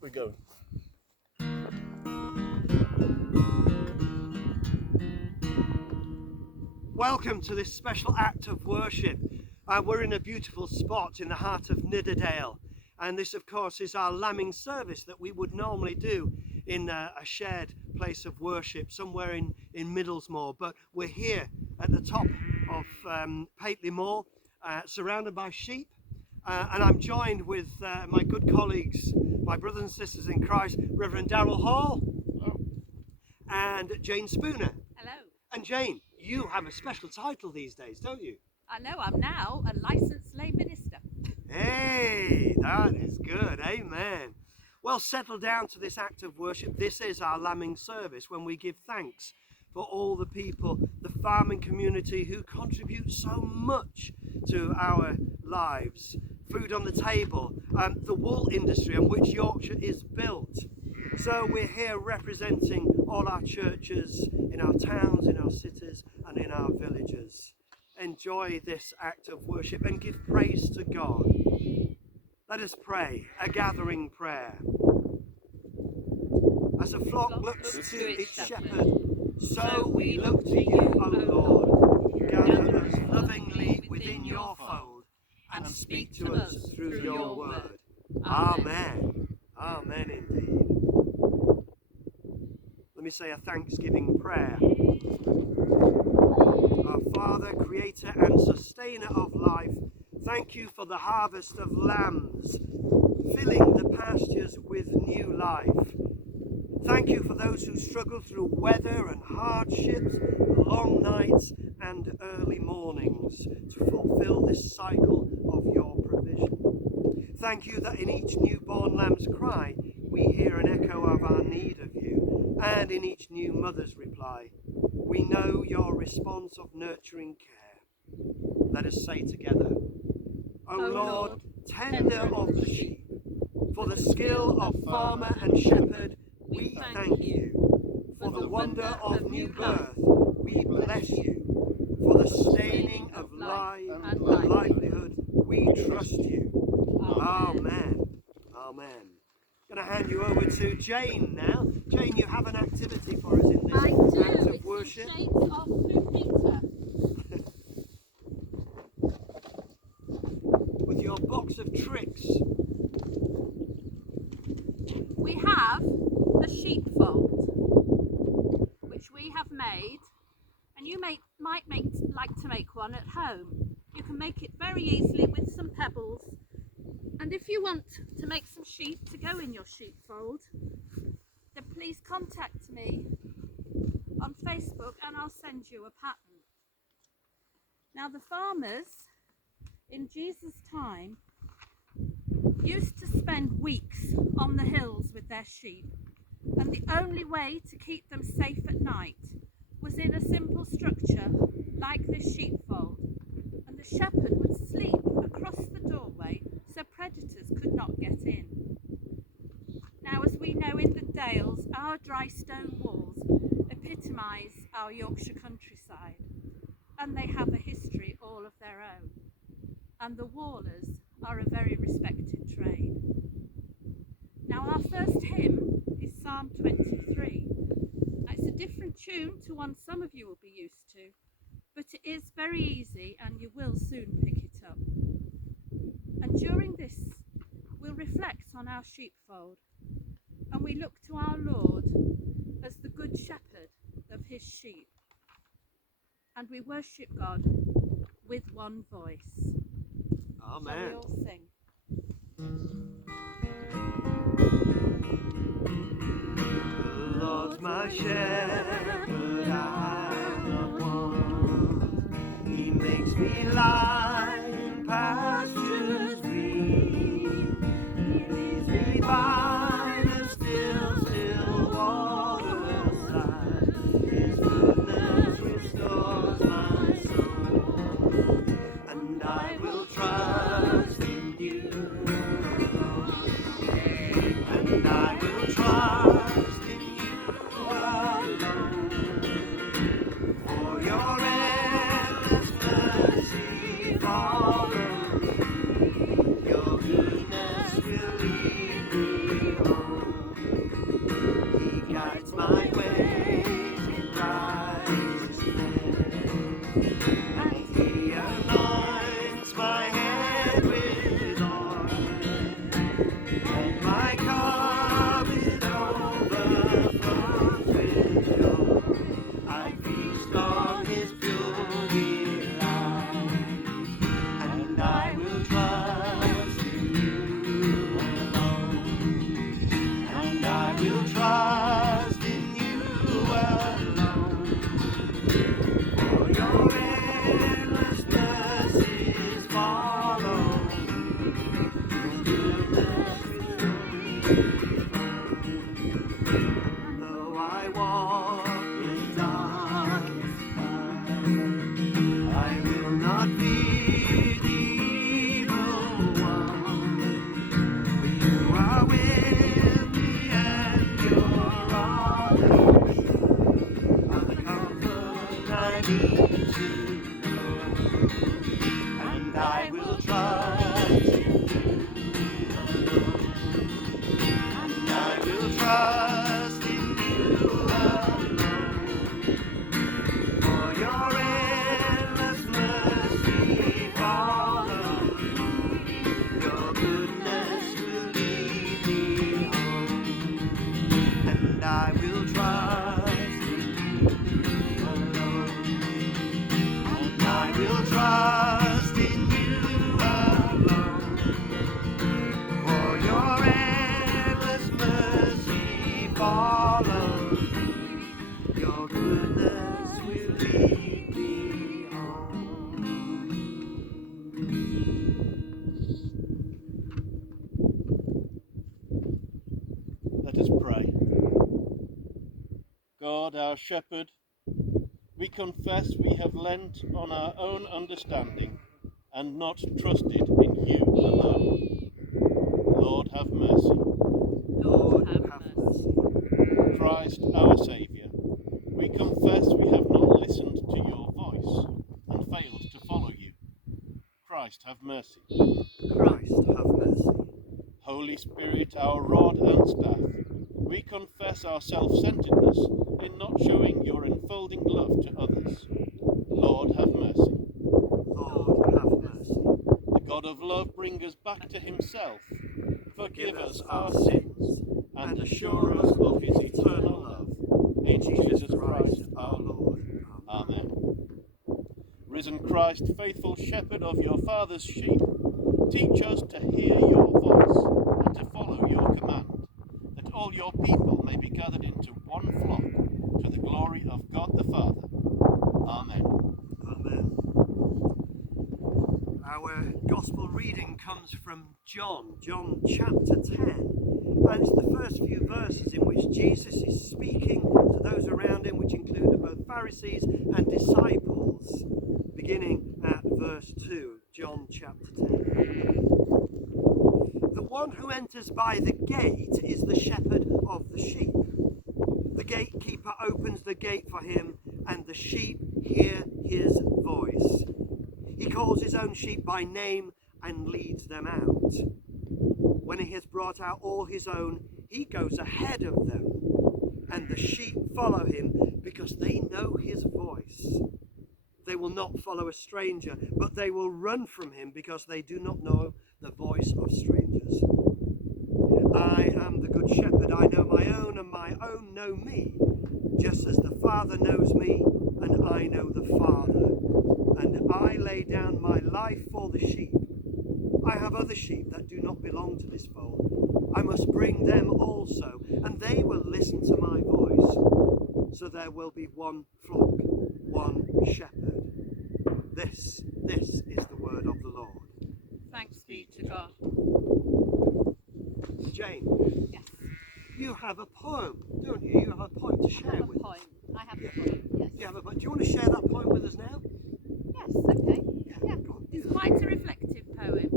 We're going. Welcome to this special act of worship. We're in a beautiful spot in the heart of Nidderdale, and this of course is our lambing service that we would normally do in a shared place of worship somewhere in Middlesmore, but we're here at the top of Pateley Moor, surrounded by sheep, and I'm joined with my good colleagues, my brothers and sisters in Christ, Reverend Darrell Hall. Hello. And Jane Spooner. Hello. And Jane, you have a special title these days, don't you? I know, I'm now a licensed lay minister. Hey, that is good. Amen. Well, settle down to this act of worship. This is our lambing service when we give thanks for all the people, the farming community who contribute so much to our lives. Food on the table, the wool industry on which Yorkshire is built. So we're here representing all our churches in our towns, in our cities and in our villages. Enjoy this act of worship and give praise to God. Let us pray, a gathering prayer. As a flock looks to its shepherd, so we look to you, O Lord. Gather us lovingly within your fold and speak to us through your word. Amen. Amen indeed. Let me say a thanksgiving prayer. Our Father, Creator and Sustainer of life, thank you for the harvest of lambs, filling the pastures with new life. Thank you for those who struggle through weather and hardships, long nights and early mornings to fulfill this cycle of your provision. Thank you that in each newborn lamb's cry, we hear an echo of our need of you, and in each new mother's reply, we know your response of nurturing care. Let us say together, O Lord, tender of the sheep, for the skill of farmer and shepherd, we thank you. For the wonder of new birth, we bless you. For the sustaining of life and livelihood, we trust you. Amen. Amen. I'm going to hand you over to Jane now. Jane, you have an activity for us in this act of worship. Shades of Blue Peter. With your box of tricks. We have a sheepfold, which we have made, and you might like to make one at home. You can make it very easily with some pebbles. And if you want to make some sheep to go in your sheepfold, then please contact me on Facebook and I'll send you a pattern. Now the farmers in Jesus' time used to spend weeks on the hills with their sheep, and the only way to keep them safe at night was in a simple structure like this sheepfold, and the shepherd would sleep across the doorway so predators could not get in. Now, as we know in the Dales, our dry stone walls epitomise our Yorkshire countryside, and they have a history all of their own. And the wallers are a very respected trade. Now, our first hymn is Psalm 23. Now, it's a different tune to one some of you will be used to, but it is very easy and you will soon pick it up. And during this, we'll reflect on our sheepfold, and we look to our Lord as the good shepherd of his sheep. And we worship God with one voice. Amen. Shall we all sing? The Lord's my shepherd, I have not want. He makes me lie in pastures green. He leads me by the still waterside. His goodness restores my soul, and I will trust in you. And I will trust in you alone. For your endless mercy follows Though I walk in darkness, I will not fear the evil one. For you are with me, and your arms are the comfort I need to know. And I will trust in you alone. And I will trust in you alone. For your endless mercy follows me. Your goodness will lead me home. And I will trust in you alone. And I will trust in you alone. For your endless mercy follows me. Your goodness will lead me home. Let us pray. God, our shepherd, we confess we have lent on our own understanding and not trusted in you alone. Lord, have mercy. Lord, have mercy. Christ, our Saviour, we confess we have not listened to your voice and failed to follow you. Christ, have mercy. Christ, have mercy. Holy Spirit, our rod and staff, we confess our self-centeredness in not showing your enfolding love to others. Lord, have mercy. Lord, have mercy. The God of love, bring us back to himself. Forgive us our sins and assure us of his eternal love. In Jesus Christ our Lord. Amen. Risen Christ, faithful shepherd of your Father's sheep, teach us to hear your voice and to follow your command, that all your people may be gathered into one flock to the glory of God the Father. Amen. Amen. Our gospel reading comes from John chapter 10. And it's the first few verses in which Jesus is speaking to those around him, which include both Pharisees and disciples, beginning at verse 2, John chapter 10. The one who enters by the gate is the shepherd of the sheep. The gatekeeper opens the gate for him, and the sheep hear his voice. He calls his own sheep by name and leads them out. When he has brought out all his own, he goes ahead of them, and the sheep follow him because they know his voice. They will not follow a stranger, but they will run from him because they do not know the voice of strangers. I am the good shepherd. I know my own, and my own know me, just as the Father knows me, and I know the Father. And I lay down my life for the sheep. I have other sheep that do not belong to this fold. I must bring them also, and they will listen to my voice. So there will be one flock, one shepherd. This is the word of the Lord. Thanks be to God. Jane, Yes. you have a poem, don't you? You have a poem to I share have a with us. poem. I have Yeah. a poem. Yes. You have a, do you want to share that poem with us now? Yes. Okay. Yeah. Go on, It's do that. quite a reflective poem.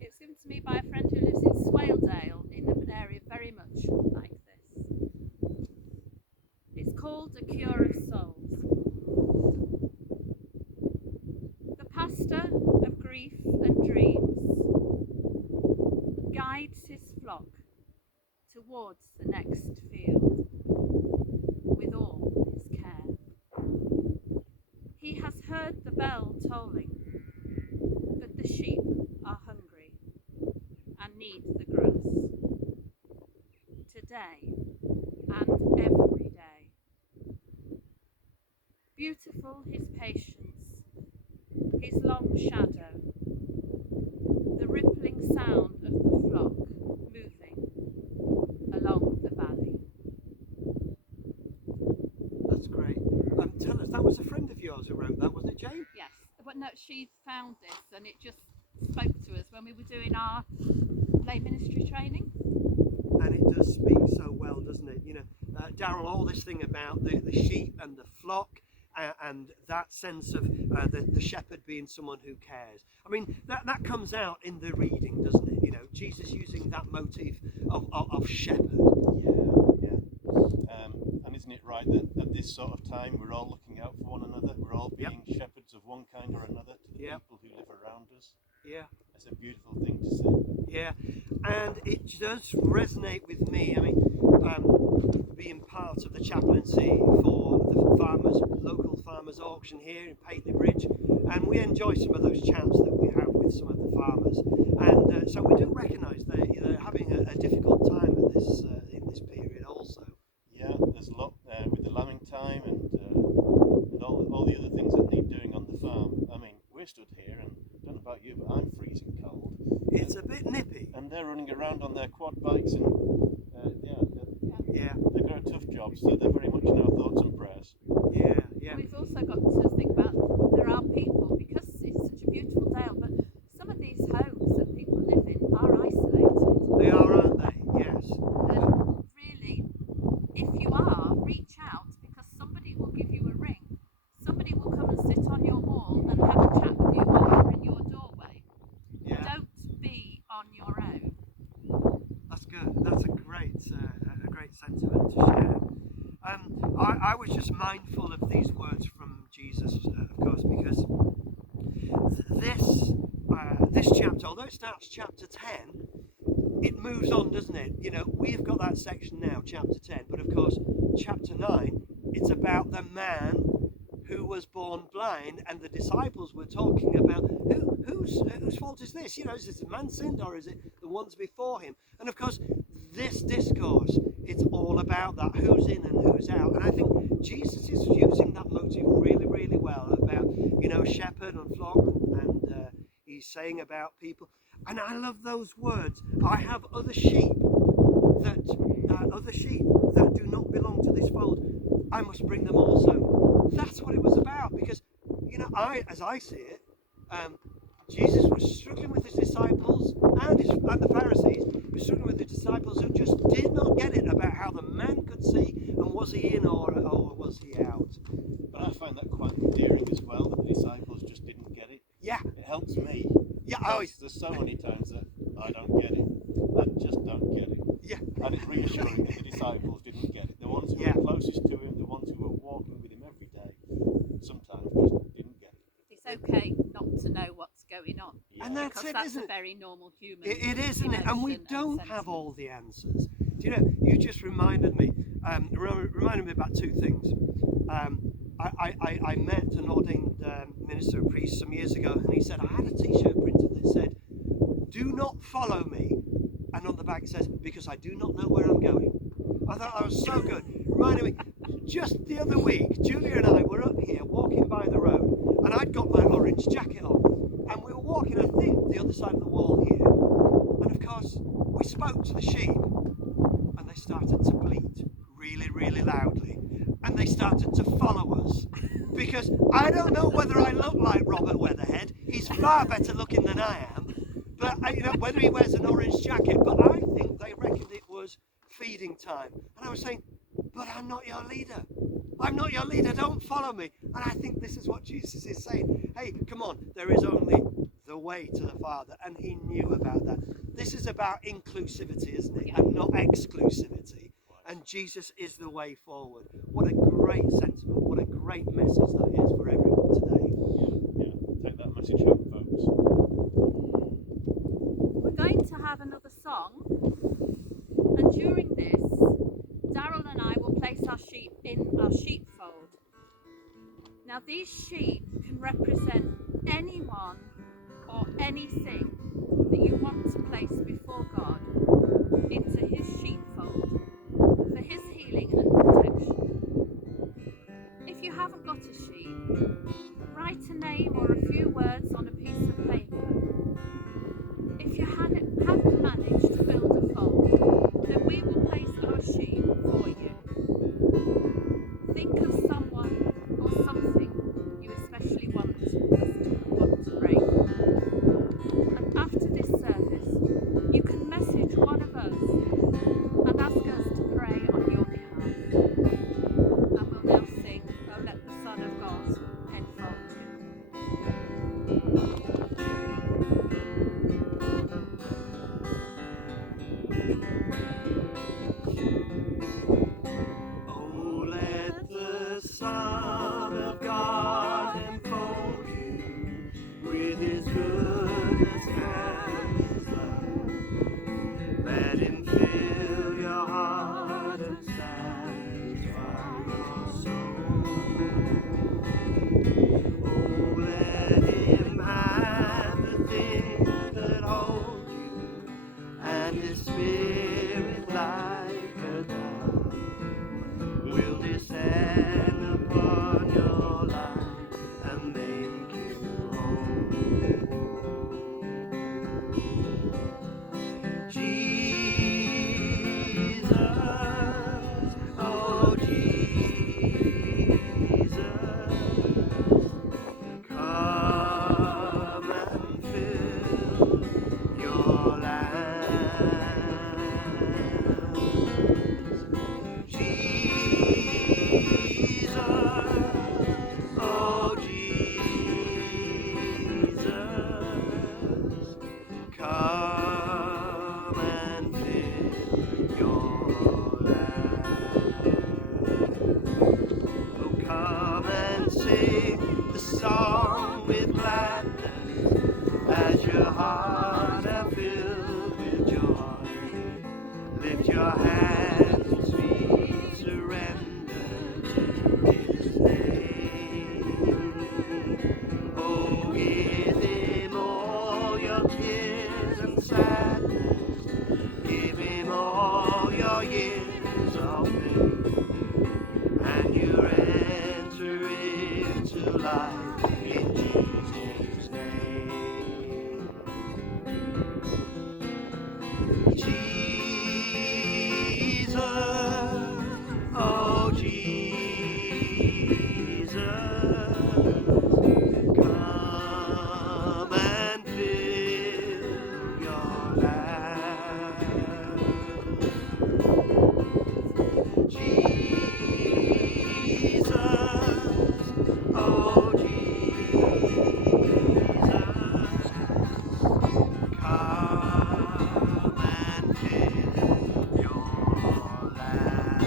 It's given to me by a friend who lives in Swaledale, in an area very much like this. It's called A Cure of Souls. The pastor of grief and dreams guides his flock towards the next field with all his care. He has heard the bell tolling, but the sheep are hungry and need the grass. Today and every day. Beautiful his patience, his long shadow, the rippling sound of the flock moving along the valley. That's great. Tell us, that was a friend of yours who wrote that, wasn't it, Jane? Yes, but no, she found this and it just spoke to us when we were doing our lay ministry training. And it does speak so well, doesn't it? You know, Daryl, all this thing about the sheep and the flock, and that sense of the shepherd being someone who cares. I mean, that comes out in the reading, doesn't it? You know, Jesus using that motif of shepherd. Yeah. And isn't it right that at this sort of time we're all looking out for one another? We're all being shepherds of one kind or another to the people who live around us. Yeah. It's a beautiful thing to see. Yeah, and it does resonate with me. I mean, being part of the chaplaincy for the local farmers auction here in Paisley Bridge, and we enjoy some of those chats that we have with some of the farmers, and so we do recognise they're having a difficult time at this in this period also. Yeah, there's a lot with the lambing time and all the other things that need doing on the farm. I mean, we're stood here, and I don't know about you, but I'm freezing cold. It's a bit nippy. And they're running around on their quad bikes, and they've got a tough job, so they're very much in our thoughts and prayers. Yeah. We've also got to think about there are people, because it's such a beautiful dale, but some of these homes that people live in are isolated. They are, aren't they? Yes. And really, if you are, reach out, because somebody will give you a ring. Somebody will come and sit on your wall and have a chat with you while you're in your doorway. Yeah. Don't be on your own. That's good. That's a great sentiment to share. I was just mindful of these words from Jesus, of course, because this chapter, although it starts chapter 10, it moves on, doesn't it? You know, we've got that section now, chapter 10, but of course, chapter 9, it's about the man who was born blind, and the disciples were talking about whose fault is this? You know, is it the man sinned, or is it the ones before him? And of course, this discourse, it's all about that, who's in and who's out. And I think Jesus is using that motive really, really well about, you know, shepherd and flock, and he's saying about people. And I love those words. I have other sheep that do not belong to this fold. I must bring them also. That's what it was about, because, you know, as I see it, Jesus was struggling with his disciples and the Pharisees. He was struggling with the disciples who just did not get it about how the man could see, and was he in or was he out. But I find that quite endearing as well, that the disciples just didn't get it. Yeah. It helps me. Yeah. There's so many times that I don't get it. I just don't get it. Yeah. And it's reassuring that the disciples didn't get it. The ones who were closest to him, the ones who were walking with him every day, sometimes just didn't get it. It's okay not to know what's going on. Yeah. And that's because it, that's isn't a it? very normal human It is, isn't it? And we emotion don't and have all sentiment. the answers. Do you know, you just reminded me about two things. I met an ordained minister, a priest, some years ago, and he said, I had a t-shirt printed that said, "Do not follow me," and on the back it says, "Because I do not know where I'm going." I thought that was so good. Reminded me, just the other week, Julia and I were up here walking by the road, and I'd got my orange jacket on, and we were walking, I think, the other side of the wall here, and of course, we spoke to the sheep, and they started to bleat really, really loudly, and they started to follow us, because I don't know whether I look like Robert Weatherhead. He's far better looking than I am, but you know, whether he wears an orange jacket, but I think they reckoned it was feeding time. And I was saying, but I'm not your leader. I'm not your leader, don't follow me. And I think this is what Jesus is saying. Hey, come on, there is only the way to the Father, and he knew about that. This is about inclusivity, isn't it? And not exclusivity. And Jesus is the way forward. What a great sentiment, what a great message that is for everyone today. Yeah. Take that message home, folks. We're going to have another song, and during this, Daryl and I will place our sheep in our sheepfold. Now, these sheep can represent anyone or anything that you want to place before God into his sheepfold for his healing and protection. If you haven't got a sheep, write a name or a few words on a piece of paper. If you haven't managed to build a fold, then we will place our sheep for you. Think of someone or something you especially want to pray for. And after this service, you can message His goodness and His love. Let Him fill your heart and satisfy your soul. Oh, let Him have the things that hold you, and His Spirit like a dove will descend upon your life and make you whole. Jesus, oh Jesus, come and fill your lands. Jesus, oh Jesus, come and fill your land. Oh, come and sing the song with gladness as your heart are filled with joy. Lift your hands in sweet surrender to His name. Oh, give Him all your tears and sadness. Give Him all your years of faith, and you enter into life in Jesus' name. Jesus, oh Jesus, come and fill your land. Jesus, oh Jesus, come and fill your land.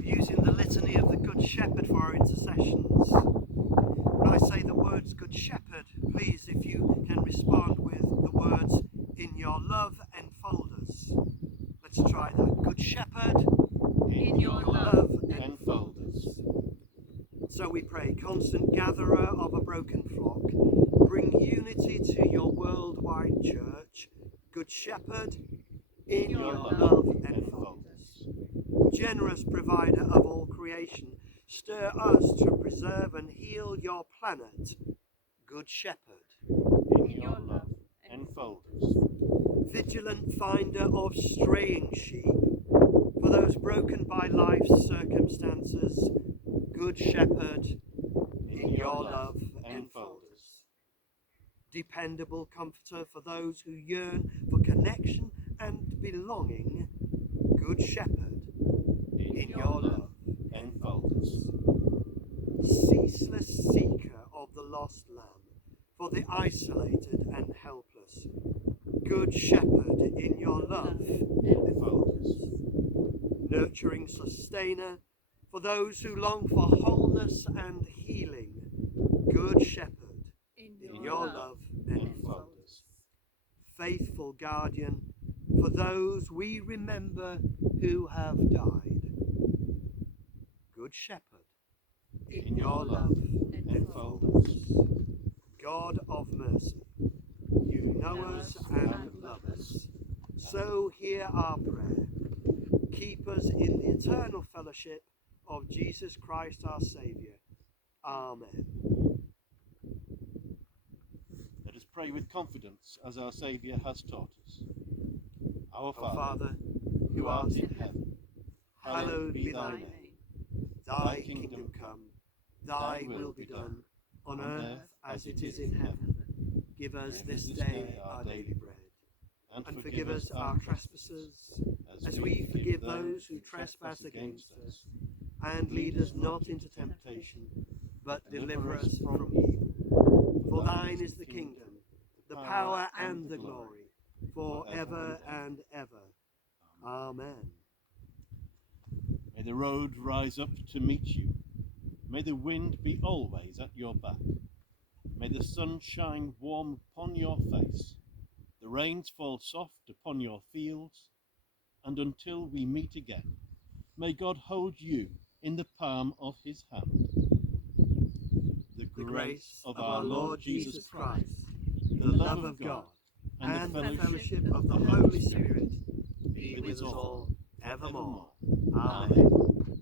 Using the litany of the Good Shepherd for our intercessions. When I say the words Good Shepherd, please, if you can respond with the words in your love enfolders. Let's try that. Good Shepherd, In your love enfolders. So we pray, constant gatherer of a broken flock, bring unity to your worldwide church. Good Shepherd, in your love enfolders. Generous provider of all creation, stir us to preserve and heal your planet. Good Shepherd, In your love enfolders. vigilant finder of straying sheep, for those broken by life's circumstances. Good Shepherd, in your love enfolders. Dependable comforter for those who yearn for connection and belonging. Good Shepherd, in your love enfolders. ceaseless seeker of the lost lamb, for the isolated and helpless. Good Shepherd, in your love enfolders. Nurturing sustainer for those who long for wholeness and healing. Good Shepherd, in your love enfolders. Enfolders. Faithful guardian for those we remember who have died. Good Shepherd, In your love enfolders. God of mercy, you know us and love us. So hear our prayer. Keep us in the eternal fellowship of Jesus Christ our Saviour. Amen. Let us pray with confidence as our Saviour has taught us. Our Our Father, Father, who art in heaven, hallowed be thy name. Thy kingdom come, thy will be done, on earth as it is in heaven. Give us this day our daily bread, and forgive us our trespasses, as we forgive those who trespass against us. And lead us not into temptation, but deliver us from evil. For thine is the kingdom, the power and the glory, for ever and ever. Amen. May the road rise up to meet you. May the wind be always at your back. May the sun shine warm upon your face, the rains fall soft upon your fields, and until we meet again, may God hold you in the palm of his hand. The grace of our Lord Jesus Christ, the love of God, and the fellowship of the Holy Spirit be with us all evermore. Amen.